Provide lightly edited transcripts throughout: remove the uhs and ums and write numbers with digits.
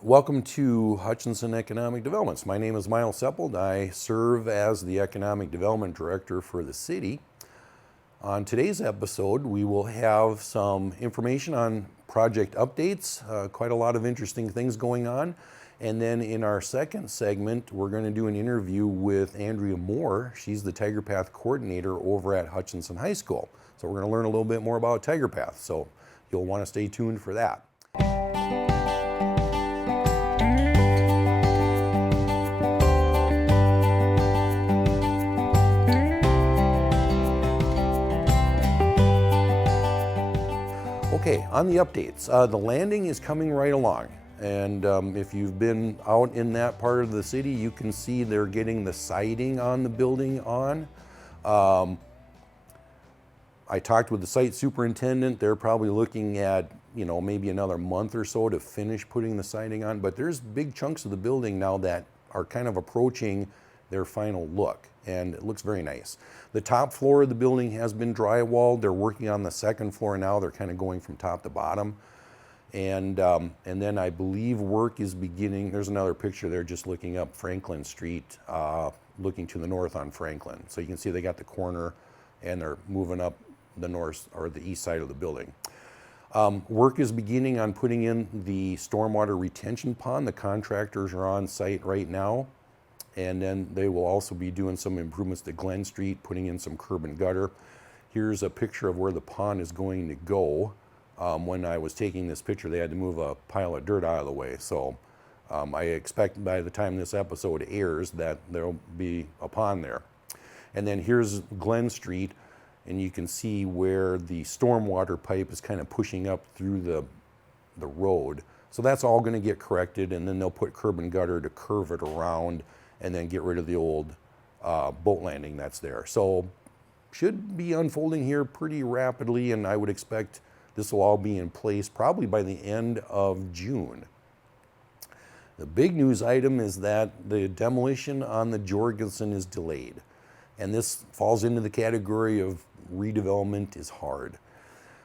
Welcome to Hutchinson Economic Developments. My name is Miles Seppold. I serve as the Economic Development Director for the city. On today's episode, we will have some information on project updates, quite a lot of interesting things going on. And then in our second segment, we're going to do an interview with Andrea Moore. She's the TigerPath coordinator over at Hutchinson High School. So we're going to learn a little bit more about TigerPath. So you'll want to stay tuned for that. Okay, on the updates, the landing is coming right along. And if you've been out in that part of the city, you can see they're getting the siding on the building on. I talked with the site superintendent. They're probably looking at, maybe another month or so to finish putting the siding on. But there's big chunks of the building now that are kind of approaching their final look, and it looks very nice. The top floor of the building has been drywalled. They're working on the second floor now. They're kind of going from top to bottom. And then I believe work is beginning. There's another picture there just looking up Franklin Street, looking to the north on Franklin. So you can see they got the corner and they're moving up the north or the east side of the building. Work is beginning on putting in the stormwater retention pond. The contractors are on site right now. And then they will also be doing some improvements to Glen Street, putting in some curb and gutter. Here's a picture of where the pond is going to go. When I was taking this picture, they had to move a pile of dirt out of the way. So I expect by the time this episode airs that there'll be a pond there. And then here's Glen Street, and you can see where the stormwater pipe is kind of pushing up through the road. So that's all going to get corrected, and then they'll put curb and gutter to curve it around and then get rid of the old boat landing that's there. So should be unfolding here pretty rapidly, and I would expect this will all be in place probably by the end of June. The big news item is that the demolition on the Jorgensen is delayed, and this falls into the category of redevelopment is hard.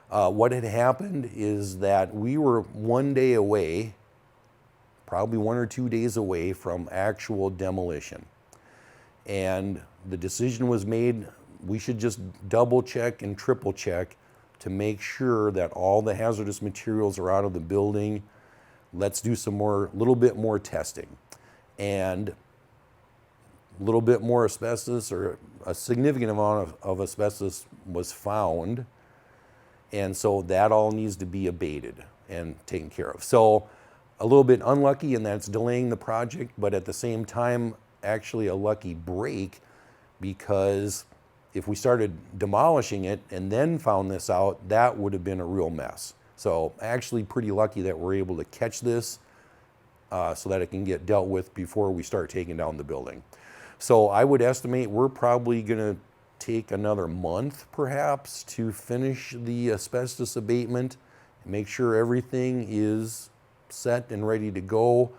What had happened is that we were one day away, probably 1 or 2 days away from actual demolition. And the decision was made, we should just double check and triple check to make sure that all the hazardous materials are out of the building. Let's do little bit more testing. And a little bit more asbestos, or a significant amount of asbestos was found. And so that all needs to be abated and taken care of. So a little bit unlucky in that it's delaying the project, but at the same time, actually a lucky break, because if we started demolishing it and then found this out, that would have been a real mess. So actually pretty lucky that we're able to catch this so that it can get dealt with before we start taking down the building. So I would estimate we're probably gonna take another month perhaps to finish the asbestos abatement, make sure everything is set and ready to go,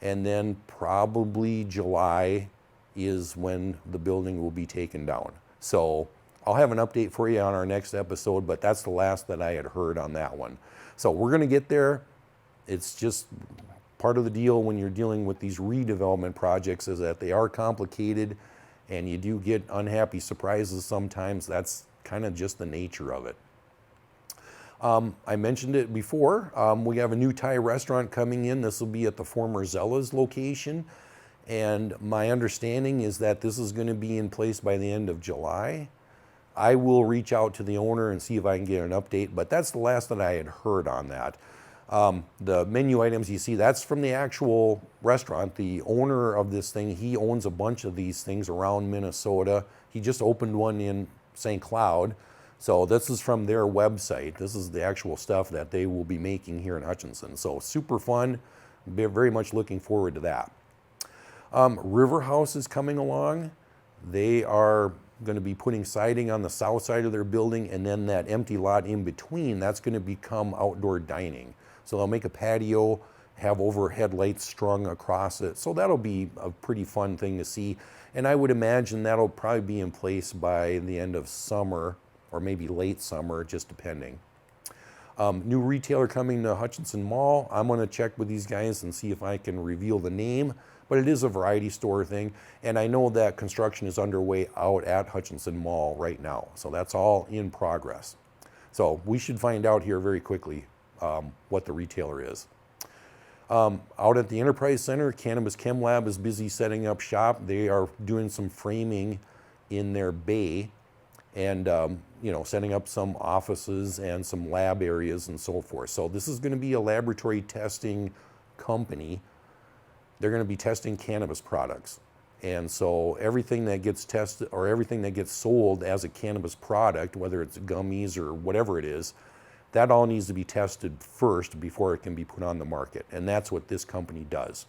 and then probably July is when the building will be taken down. So I'll have an update for you on our next episode, but that's the last that I had heard on that one. So we're going to get there. It's just part of the deal when you're dealing with these redevelopment projects is that they are complicated and you do get unhappy surprises sometimes. That's kind of just the nature of it. I mentioned it before, we have a new Thai restaurant coming in. This will be at the former Zella's location. And my understanding is that this is going to be in place by the end of July. I will reach out to the owner and see if I can get an update, but that's the last that I had heard on that. The menu items you see, that's from the actual restaurant. The owner of this thing, he owns a bunch of these things around Minnesota. He just opened one in St. Cloud. So this is from their website. This is the actual stuff that they will be making here in Hutchinson. So super fun. Very much looking forward to that. River House is coming along. They are going to be putting siding on the south side of their building, and then that empty lot in between, that's going to become outdoor dining. So they'll make a patio, have overhead lights strung across it. So that'll be a pretty fun thing to see. And I would imagine that'll probably be in place by the end of summer or maybe late summer, just depending. New retailer coming to Hutchinson Mall. I'm going to check with these guys and see if I can reveal the name, but it is a variety store thing. And I know that construction is underway out at Hutchinson Mall right now. So that's all in progress. So we should find out here very quickly what the retailer is. Out at the Enterprise Center, Cannabis Chem Lab is busy setting up shop. They are doing some framing in their bay and setting up some offices and some lab areas and so forth. So this is going to be a laboratory testing company. They're going to be testing cannabis products. And so everything that gets tested or everything that gets sold as a cannabis product, whether it's gummies or whatever it is, that all needs to be tested first before it can be put on the market. And that's what this company does.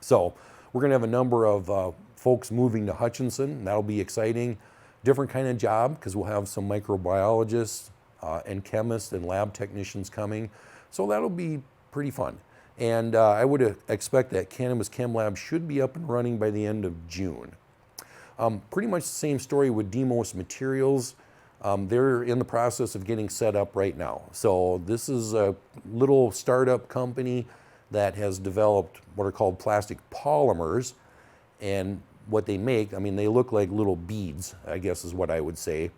So we're going to have a number of folks moving to Hutchinson. That'll be exciting. Different kind of job because we'll have some microbiologists and chemists and lab technicians coming. So that'll be pretty fun. And I would expect that Cannabis Chem Lab should be up and running by the end of June. Pretty much the same story with Demos Materials. They're in the process of getting set up right now. So this is a little startup company that has developed what are called plastic polymers. And what they make, I mean, they look like little beads, I guess is what I would say.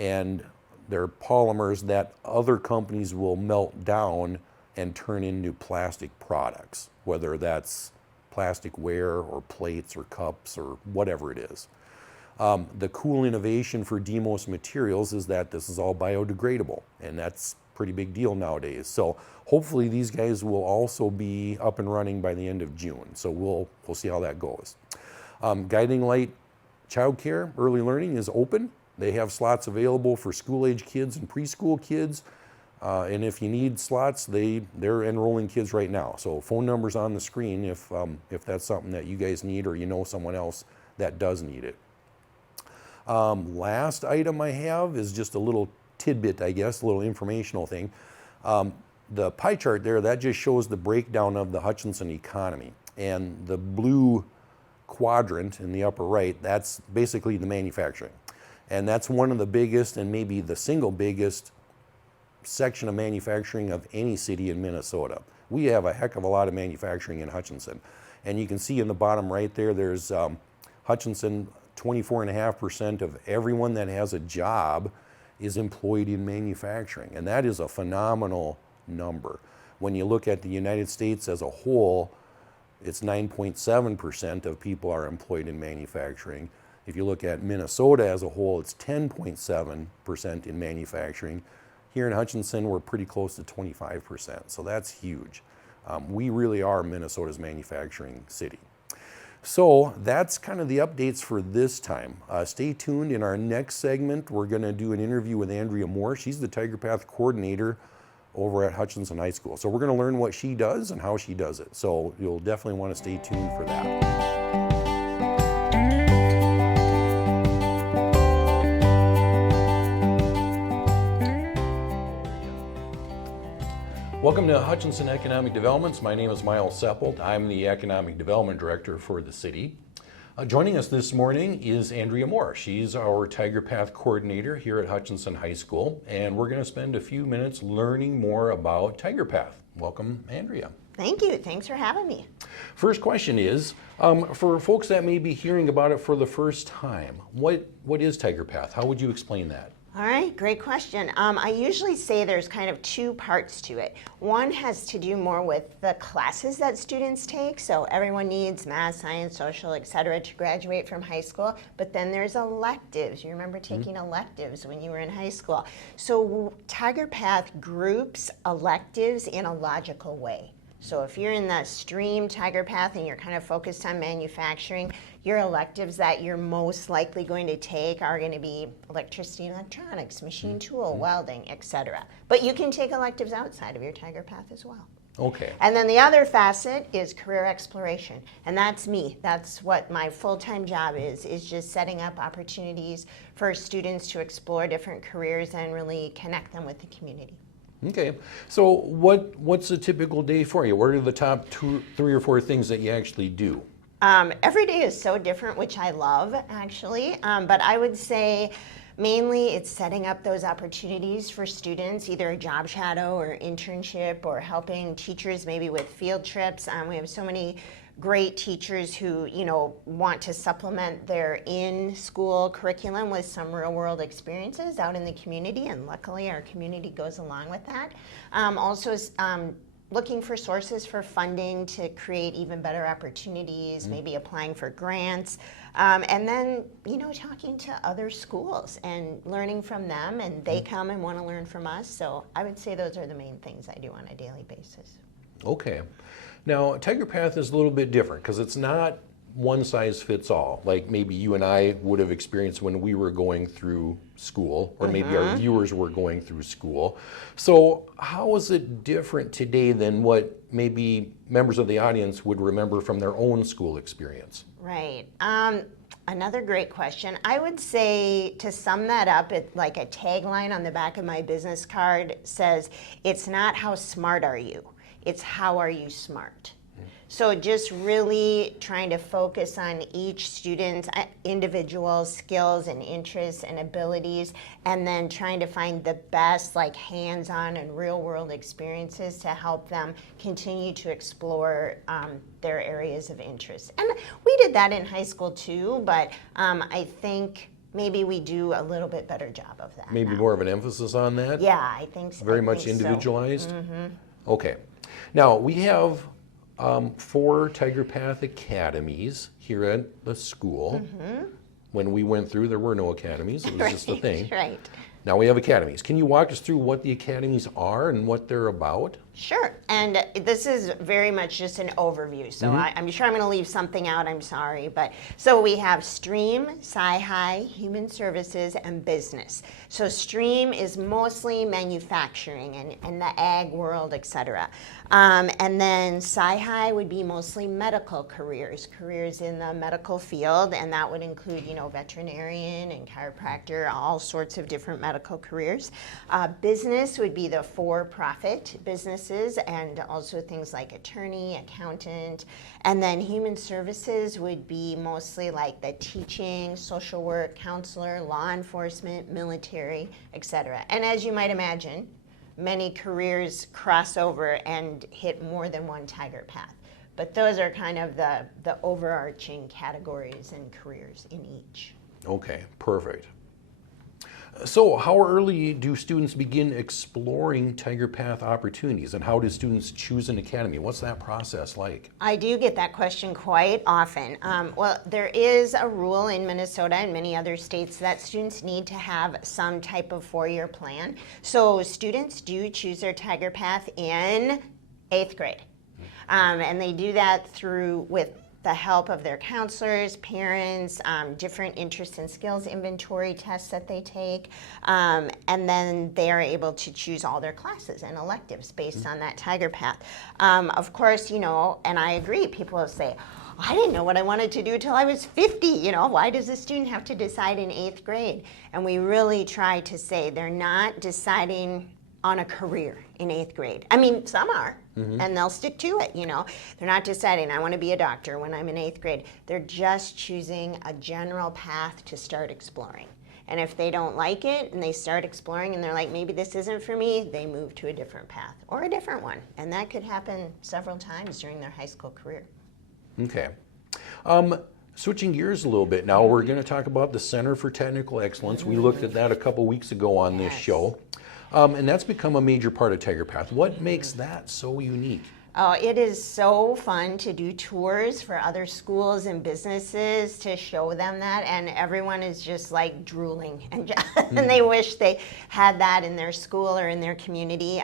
And they're polymers that other companies will melt down and turn into plastic products, whether that's plasticware or plates or cups or whatever it is. The cool innovation for Demos Materials is that this is all biodegradable, and that's a pretty big deal nowadays. So hopefully these guys will also be up and running by the end of June. So we'll see how that goes. Guiding Light Childcare Early Learning is open. They have slots available for school-age kids and preschool kids. And if you need slots, they're enrolling kids right now. So phone number's on the screen if that's something that you guys need or you know someone else that does need it. Last item I have is just a little tidbit, I guess, a little informational thing. The pie chart there, that just shows the breakdown of the Hutchinson economy. And the blue quadrant in the upper right, that's basically the manufacturing. And that's one of the biggest and maybe the single biggest section of manufacturing of any city in Minnesota. We have a heck of a lot of manufacturing in Hutchinson. And you can see in the bottom right there, there's Hutchinson, 24.5% of everyone that has a job is employed in manufacturing. And that is a phenomenal number. When you look at the United States as a whole, it's 9.7% of people are employed in manufacturing. If you look at Minnesota as a whole, it's 10.7% in manufacturing. Here in Hutchinson, we're pretty close to 25%, so that's huge. We really are Minnesota's manufacturing city. So that's kind of the updates for this time. Stay tuned. In our next segment, we're going to do an interview with Andrea Moore. She's the TigerPath coordinator over at Hutchinson High School. So we're going to learn what she does and how she does it. So you'll definitely want to stay tuned for that. Welcome to Hutchinson Economic Developments. My name is Miles Seppold. I'm the Economic Development Director for the city. Joining us this morning is Andrea Moore. She's our TigerPath coordinator here at Hutchinson High School, and we're going to spend a few minutes learning more about TigerPath. Welcome, Andrea. Thank you. Thanks for having me. First question is, for folks that may be hearing about it for the first time, what is TigerPath? How would you explain that? All right, great question. I usually say there's kind of two parts to it. One has to do more with the classes that students take. So everyone needs math, science, social, et cetera, to graduate from high school. But then there's electives. You remember taking electives when you were in high school. So TigerPath groups electives in a logical way. So if you're in the stream TigerPath and you're kind of focused on manufacturing, your electives that you're most likely going to take are going to be electricity and electronics, machine tool, welding, etc. But you can take electives outside of your TigerPath as well. Okay. And then the other facet is career exploration. And that's me. That's what my full-time job is just setting up opportunities for students to explore different careers and really connect them with the community. Okay, so what's a typical day for you? What are the top 2, 3, or 4 things that you actually do? Every day is so different, which I love, actually. But I would say Mainly, it's setting up those opportunities for students, either a job shadow or internship, or helping teachers maybe with field trips. We have so many great teachers who, want to supplement their in-school curriculum with some real-world experiences out in the community, and luckily our community goes along with that. Also, looking for sources for funding to create even better opportunities, maybe applying for grants, and then, talking to other schools and learning from them, and they come and want to learn from us. So I would say those are the main things I do on a daily basis. Okay. Now, TigerPath is a little bit different because it's not one size fits all, like maybe you and I would have experienced when we were going through school, or maybe our viewers were going through school. So how is it different today than what maybe members of the audience would remember from their own school experience? Right. Another great question. I would say, to sum that up, it's like a tagline on the back of my business card says, it's not how smart are you, it's how are you smart. So just really trying to focus on each student's individual skills and interests and abilities, and then trying to find the best hands-on and real-world experiences to help them continue to explore their areas of interest. And we did that in high school too, but I think maybe we do a little bit better job of that. Maybe now. More of an emphasis on that? Yeah, I think so. Very much individualized? Okay. Now, we have 4 TigerPath academies here at the school. When we went through, there were no academies. It was just a thing. Right. Now we have academies. Can you walk us through what the academies are and what they're about? Sure. And this is very much just an overview. So I'm sure I'm going to leave something out. I'm sorry. But so we have STREAM, Sci-Hi, Human Services, and Business. So STREAM is mostly manufacturing and the ag world, etc. And then Sci-Hi would be mostly medical careers in the medical field. And that would include, veterinarian and chiropractor, all sorts of different medical careers. Business would be the for-profit businesses, and also things like attorney, accountant. And then human services would be mostly like the teaching, social work, counselor, law enforcement, military, etc. And as you might imagine, many careers cross over and hit more than one TigerPath. But those are kind of the overarching categories and careers in each. Okay, perfect. So how early do students begin exploring TigerPath opportunities, and how do students choose an academy? What's that process like? I do get that question quite often. Well, there is a rule in Minnesota and many other states that students need to have some type of 4-year plan. So students do choose their TigerPath in 8th grade. And they do that with the help of their counselors, parents, different interest and skills inventory tests that they take, and then they are able to choose all their classes and electives based on that TigerPath. Of course, and I agree, people will say, I didn't know what I wanted to do till I was 50. Why does a student have to decide in 8th grade? And we really try to say they're not deciding on a career in 8th grade. I mean, some are, and they'll stick to it, They're not deciding, I want to be a doctor when I'm in 8th grade. They're just choosing a general path to start exploring. And if they don't like it and they start exploring and they're like, maybe this isn't for me, they move to a different path or a different one. And that could happen several times during their high school career. Okay. Switching gears a little bit now, we're going to talk about the Center for Technical Excellence. We looked at that a couple weeks ago on this show. And that's become a major part of TigerPath. What makes that so unique? Oh, it is so fun to do tours for other schools and businesses to show them that, and everyone is just like drooling, and they wish they had that in their school or in their community.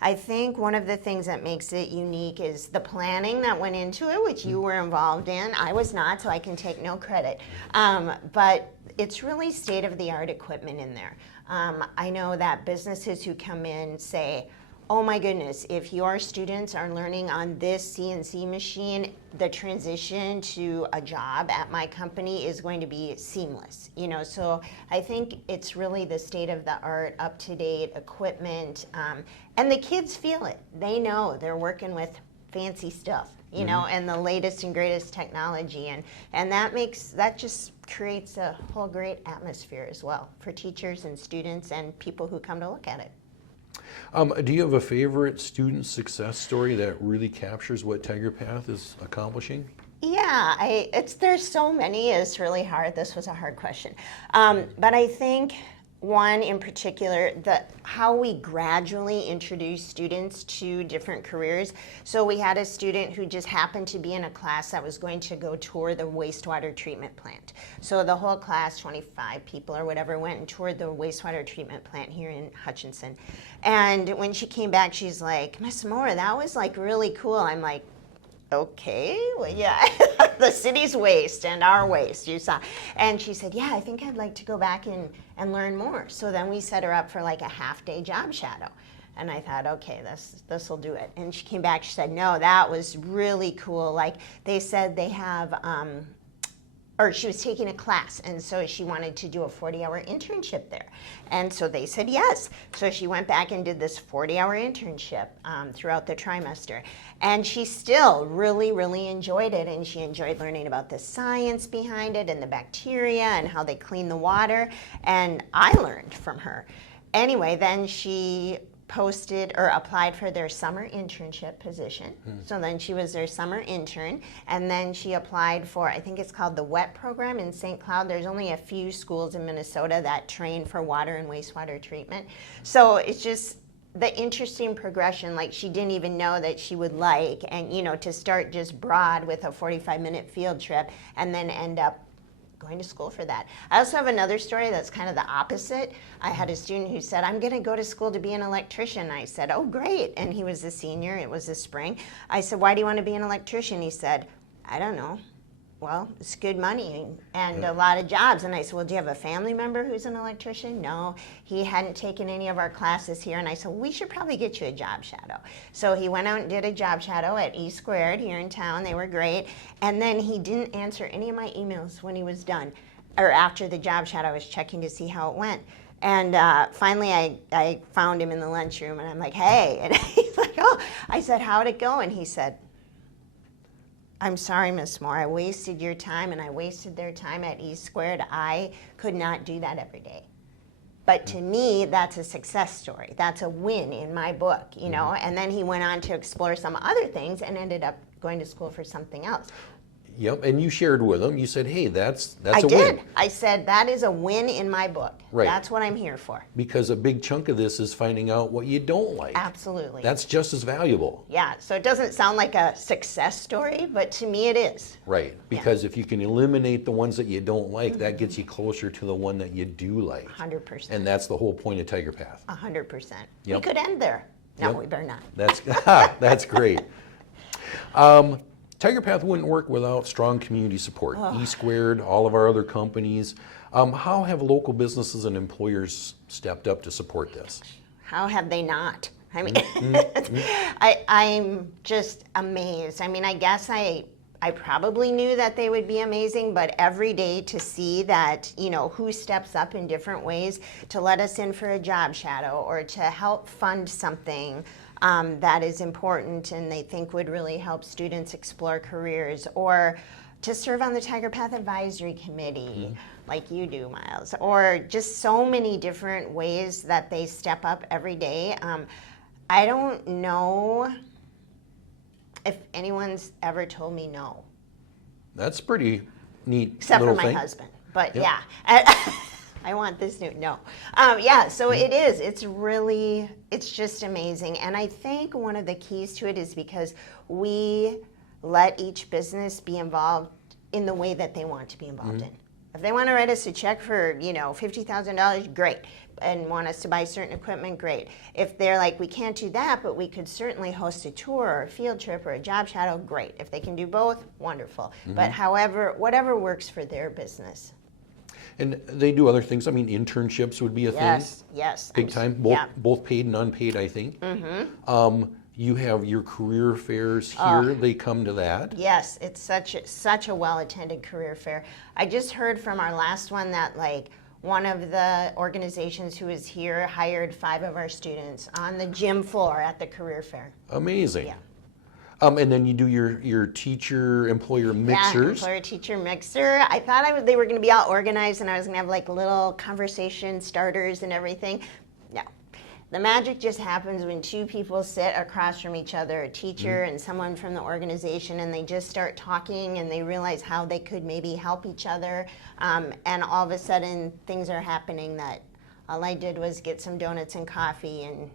I think one of the things that makes it unique is the planning that went into it, which you were involved in. I was not, so I can take no credit. But it's really state-of-the-art equipment in there. I know that businesses who come in say, oh my goodness, if your students are learning on this CNC machine, the transition to a job at my company is going to be seamless. So I think it's really the state-of-the-art, up-to-date equipment, and the kids feel it. They know they're working with fancy stuff, you know, and the latest and greatest technology, and that just creates a whole great atmosphere as well for teachers and students and people who come to look at it. Do you have a favorite student success story that really captures what TigerPath is accomplishing? Yeah, there's so many. It's really hard. This was a hard question, but I think one in particular, how we gradually introduce students to different careers. So we had a student who just happened to be in a class that was going to go tour the wastewater treatment plant. So the whole class, 25 people or whatever, went and toured the wastewater treatment plant here in Hutchinson. And when she came back, she's like, Miss Moore, that was like really cool. I'm like, okay, well, yeah, the city's waste and our waste, you saw. And she said, yeah, I think I'd like to go back and learn more. So then we set her up for like a half-day job shadow. And I thought, okay, this will do it. And she came back, she said, no, that was really cool. Like they said they have, or she was taking a class, and so she wanted to do a 40-hour internship there. And so they said yes. So she went back and did this 40-hour internship throughout the trimester. And she still really, really enjoyed it, and she enjoyed learning about the science behind it and the bacteria and how they clean the water, and I learned from her. Anyway, then she posted or applied for their summer internship position. So then she was their summer intern, and then she applied for, I think it's called the WET program in St. Cloud. There's only a few schools in Minnesota that train for water and wastewater treatment. So it's just the interesting progression, like she didn't even know that she would like, and you know, to start just broad with a 45-minute field trip and then end up going to school for that. I also have another story that's kind of the opposite. I had a student who said, I'm going to go to school to be an electrician. I said, oh, great. And he was a senior. It was this spring. I said, why do you want to be an electrician? He said, I don't know. Well, it's good money and a lot of jobs. And I said, well, do you have a family member who's an electrician? No, he hadn't taken any of our classes here. And I said, well, we should probably get you a job shadow. So he went out and did a job shadow at E Squared here in town. They were great. And then he didn't answer any of my emails when he was done, or after the job shadow. I was checking to see how it went. And finally, I found him in the lunchroom, and I'm like, hey. And he's like, oh. I said, how'd it go? And he said, I'm sorry, Miss Moore, I wasted your time and I wasted their time at E Squared. I could not do that every day. But to me, that's a success story. That's a win in my book, you know. And then he went on to explore some other things and ended up going to school for something else. Yep, and you shared with them. You said, hey, that's a win. I did. I said, that is a win in my book. Right. That's what I'm here for. Because a big chunk of this is finding out what you don't like. Absolutely. That's just as valuable. Yeah, so it doesn't sound like a success story, but to me it is. Right, because if you can eliminate the ones that you don't like, that gets you closer to the one that you do like. 100%. And that's the whole point of TigerPath. 100%. Yep. We could end there. No, Yep. we better not. That's great. TigerPath wouldn't work without strong community support. E Squared, all of our other companies. How have local businesses and employers stepped up to support this? How have they not? I mean, I'm just amazed. I mean, I guess I probably knew that they would be amazing, but every day to see that, you know, who steps up in different ways to let us in for a job shadow or to help fund something that is important and they think would really help students explore careers, or to serve on the TigerPath Advisory Committee, like you do, Miles, or just so many different ways that they step up every day. I don't know if anyone's ever told me no. That's pretty neat. Except for little my thing. husband. But Yep. yeah, I want this new, no. Yeah, so it is. It's just amazing. And I think one of the keys to it is because we let each business be involved in the way that they want to be involved in. If they want to write us a check for, you know, $50,000, great, and want us to buy certain equipment, great. If they're like, we can't do that, but we could certainly host a tour or a field trip or a job shadow, great. If they can do both, wonderful. But however, whatever works for their business. And they do other things. I mean, internships would be a thing. Yes. Big time. Both paid and unpaid, I think. You have your career fairs here. They come to that. Yes, it's such a well-attended career fair. I just heard from our last one that like one of the organizations who was here hired 5 of our students on the gym floor at the career fair. Amazing. Yeah. And then you do your teacher-employer mixers. Yeah, employer-teacher mixer. I thought they were going to be all organized and I was going to have like little conversation starters and everything. No. The magic just happens when two people sit across from each other, a teacher and someone from the organization, and they just start talking and they realize how they could maybe help each other. And all of a sudden, things are happening that all I did was get some donuts and coffee and,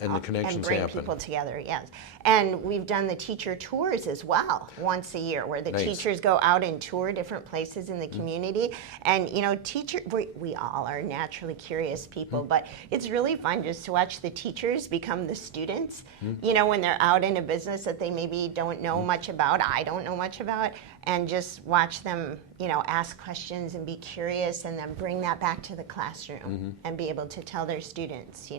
And the connections and bring happen. people together, yes. And we've done the teacher tours as well once a year where the Nice. teachers go out and tour different places in the community. And, we all are naturally curious people, but it's really fun just to watch the teachers become the students, when they're out in a business that they maybe don't know much about, I don't know much about, and just watch them, ask questions and be curious and then bring that back to the classroom and be able to tell their students,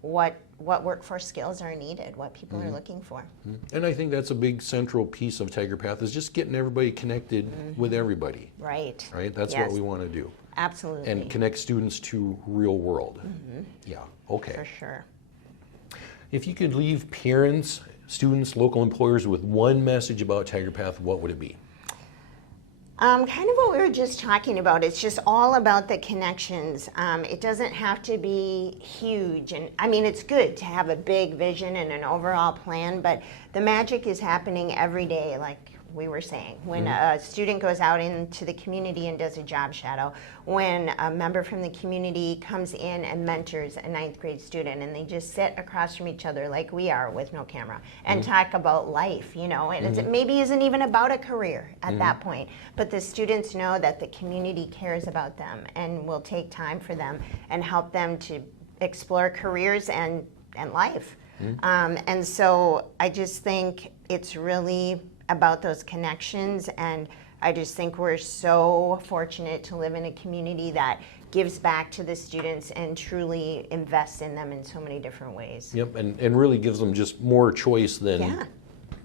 what workforce skills are needed, what people are looking for. And I think that's a big central piece of TigerPath is just getting everybody connected with everybody. Right. Right? That's Yes. what we want to do. Absolutely. And connect students to real world. Yeah, okay. For sure. If you could leave parents, students, local employers with one message about TigerPath, what would it be? Kind of what we were just talking about. It's just all about the connections. It doesn't have to be huge. And I mean, it's good to have a big vision and an overall plan, but the magic is happening every day, like we were saying. When a student goes out into the community and does a job shadow, when a member from the community comes in and mentors a ninth grade student and they just sit across from each other like we are with no camera and talk about life, and it maybe isn't even about a career at that point, but the students know that the community cares about them and will take time for them and help them to explore careers and life. And so I just think it's really about those connections, and I just think we're so fortunate to live in a community that gives back to the students and truly invests in them in so many different ways. Yep, and really gives them just more choice than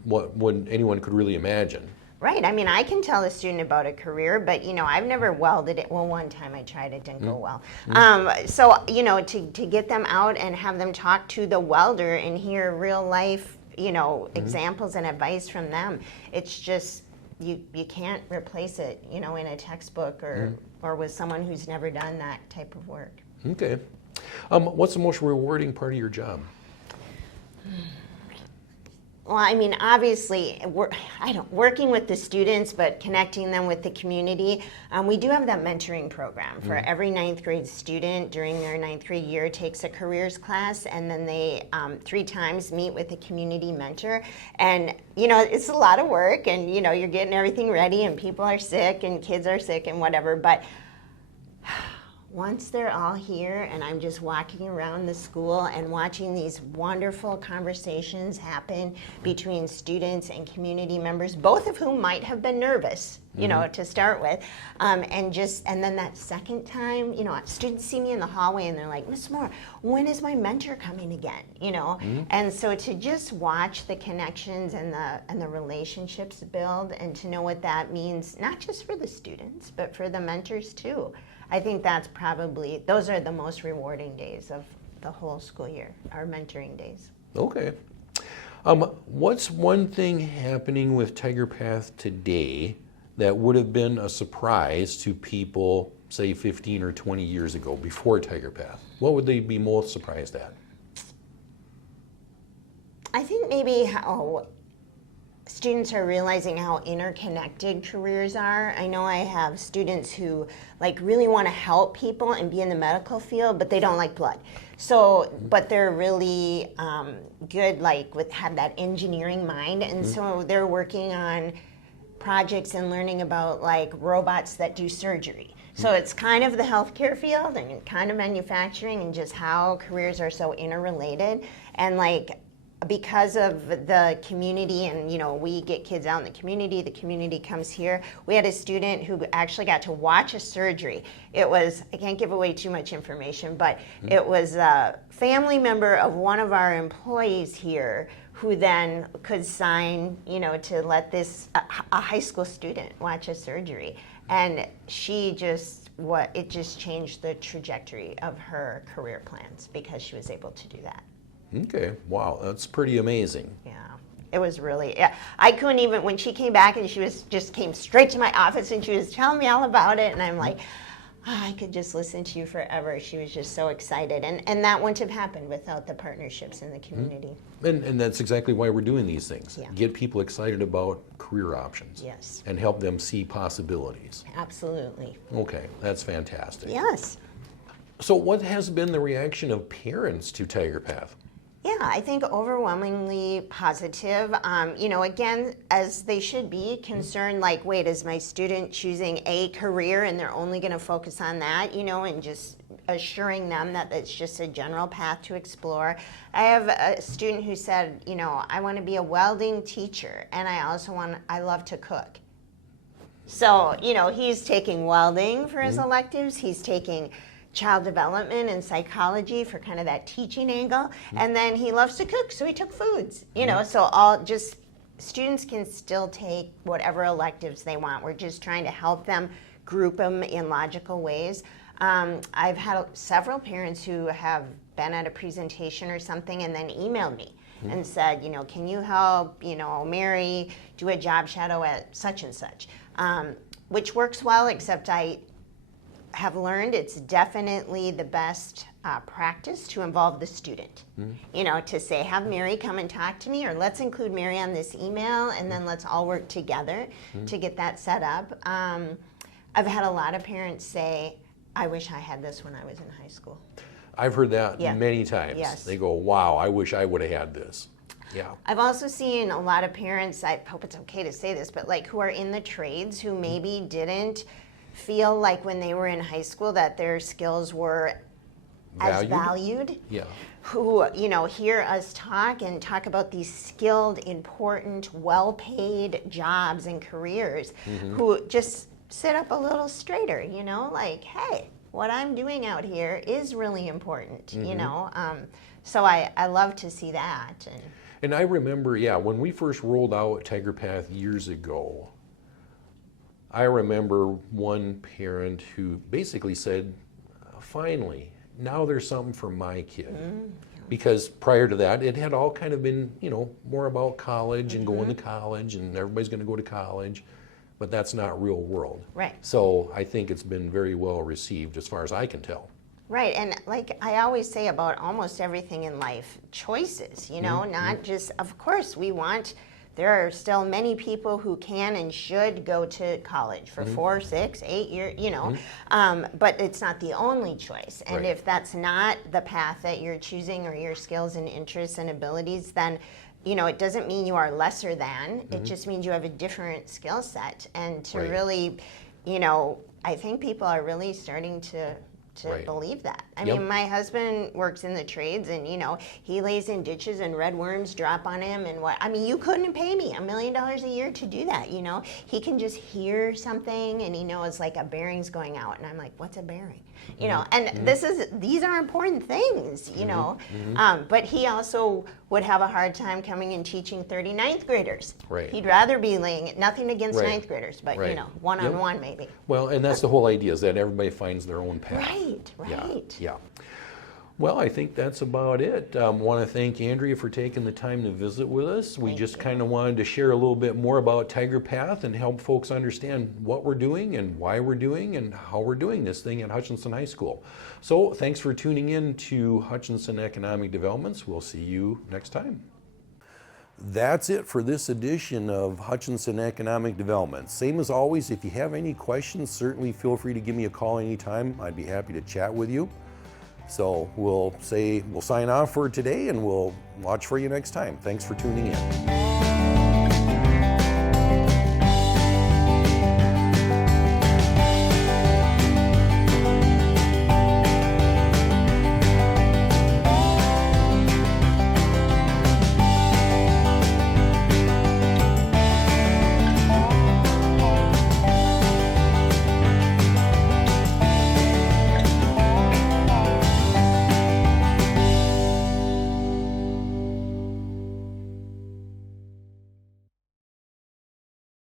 what anyone could really imagine. Right. I mean, I can tell a student about a career, but, I've never welded it. Well, one time I tried, it didn't go well. So, to get them out and have them talk to the welder and hear real life, examples and advice from them, it's just, you can't replace it, in a textbook or with someone who's never done that type of work. Okay. What's the most rewarding part of your job? Well, I mean, obviously, working with the students, but connecting them with the community. We do have that mentoring program for every ninth grade student during their ninth grade year takes a careers class, and then they 3 times meet with a community mentor. And, it's a lot of work, and, you're getting everything ready, and people are sick, and kids are sick, and whatever, but once they're all here and I'm just walking around the school and watching these wonderful conversations happen between students and community members, both of whom might have been nervous, to start with, and then that second time, students see me in the hallway and they're like, Miss Moore, when is my mentor coming again? And so to just watch the connections and the relationships build and to know what that means, not just for the students, but for the mentors too. I think those are the most rewarding days of the whole school year, our mentoring days. Okay. What's one thing happening with TigerPath today that would have been a surprise to people, say, 15 or 20 years ago, before TigerPath? What would they be most surprised at? I think maybe how students are realizing how interconnected careers are. I know I have students who really want to help people and be in the medical field, but they don't like blood. So, but they're really good, have that engineering mind, and so they're working on projects and learning about robots that do surgery. So it's kind of the healthcare field and kind of manufacturing and just how careers are so interrelated, and because of the community and we get kids out in the community comes here. We had a student who actually got to watch a surgery. It was, I can't give away too much information, but it was a family member of one of our employees here who then could sign, to let a high school student watch a surgery. And it just changed the trajectory of her career plans because she was able to do that. Okay, wow, that's pretty amazing. Yeah. It was really, yeah. I couldn't even, when she came back and she was just came straight to my office and she was telling me all about it, and I'm like, "Oh, I could just listen to you forever." She was just so excited, and that wouldn't have happened without the partnerships in the community. And that's exactly why we're doing these things. Yeah. Get people excited about career options. Yes. And help them see possibilities. Absolutely. Okay, that's fantastic. Yes. So what has been the reaction of parents to TigerPath? Yeah, I think overwhelmingly positive. Again, as they should be, concerned like, wait, is my student choosing a career and they're only going to focus on that, and just assuring them that it's just a general path to explore. I have a student who said, I want to be a welding teacher and I love to cook. So, he's taking welding for his electives, he's taking child development and psychology for kind of that teaching angle, and then he loves to cook, so he took foods, so students can still take whatever electives they want. We're just trying to help them group them in logical ways. I've had several parents who have been at a presentation or something and then emailed me and said, can you help, Mary do a job shadow at such and such, which works well, except I have learned it's definitely the best practice to involve the student. To say, have Mary come and talk to me, or let's include Mary on this email, and then let's all work together to get that set up. I've had a lot of parents say, I wish I had this when I was in high school. I've heard that Yeah. many times. Yes. They go, wow, I wish I would have had this. Yeah. I've also seen a lot of parents, I hope it's okay to say this, but who are in the trades who maybe didn't feel like when they were in high school that their skills were as valued. Yeah. Who, hear us talk about these skilled, important, well-paid jobs and careers, who just sit up a little straighter, hey, what I'm doing out here is really important, so I love to see that. And I remember, when we first rolled out TigerPath years ago, I remember one parent who basically said, finally, now there's something for my kid. Because prior to that, it had all kind of been, more about college and going to college, and everybody's going to go to college, but that's not real world. Right. So I think it's been very well received as far as I can tell. Right, and I always say about almost everything in life, choices, not just, of course, there are still many people who can and should go to college for 4, 6, 8 years, but it's not the only choice. And if that's not the path that you're choosing, or your skills and interests and abilities, then it doesn't mean you are lesser than. It just means you have a different skill set. And to really, I think people are really starting to believe that. I mean, my husband works in the trades, and he lays in ditches and red worms drop on him, and you couldn't pay me $1 million a year to do that. He can just hear something and he knows a bearing's going out, and I'm like, what's a bearing? And these are important things, but he also would have a hard time coming and teaching 39th graders. Right. He'd rather be laying, nothing against ninth graders, but one-on-one maybe. Well, and that's the whole idea, is that everybody finds their own path. Right. Yeah. Well, I think that's about it. I want to thank Andrea for taking the time to visit with us. We just kind of wanted to share a little bit more about TigerPath and help folks understand what we're doing and why we're doing and how we're doing this thing at Hutchinson High School. So thanks for tuning in to Hutchinson Economic Developments. We'll see you next time. That's it for this edition of Hutchinson Economic Development. Same as always, if you have any questions, certainly feel free to give me a call anytime. I'd be happy to chat with you. So we'll sign off for today, and we'll watch for you next time. Thanks for tuning in.